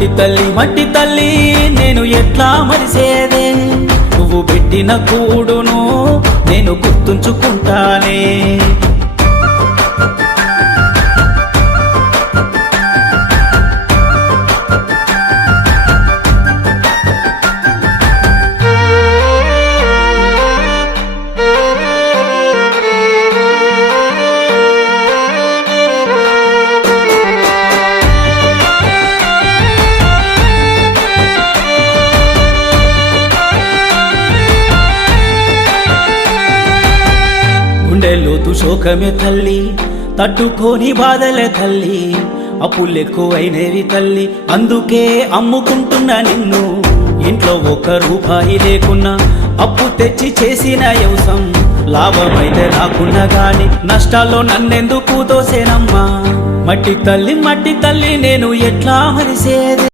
మట్టి తల్లి నేను ఎట్లా మరిసేదే, నువ్వు పెట్టిన కూడును నేను గుర్తుంచుకుంటానే. గుండెలోతు శోకమే తల్లి, తట్టుకోని బాధలే తల్లి, అప్పులెక్కువైనవి తల్లి, అందుకే అమ్ముకుంటున్నా నిన్ను. ఇంట్లో ఒక్క రూపాయి లేకున్నా అప్పు తెచ్చి చేసిన వ్యవసాయం లాభమైతే రాకున్నా గాని నష్టాల్లో నన్నెందుకు దోసేనమ్మా. మట్టి తల్లి నేను ఎట్లా మరిసేది.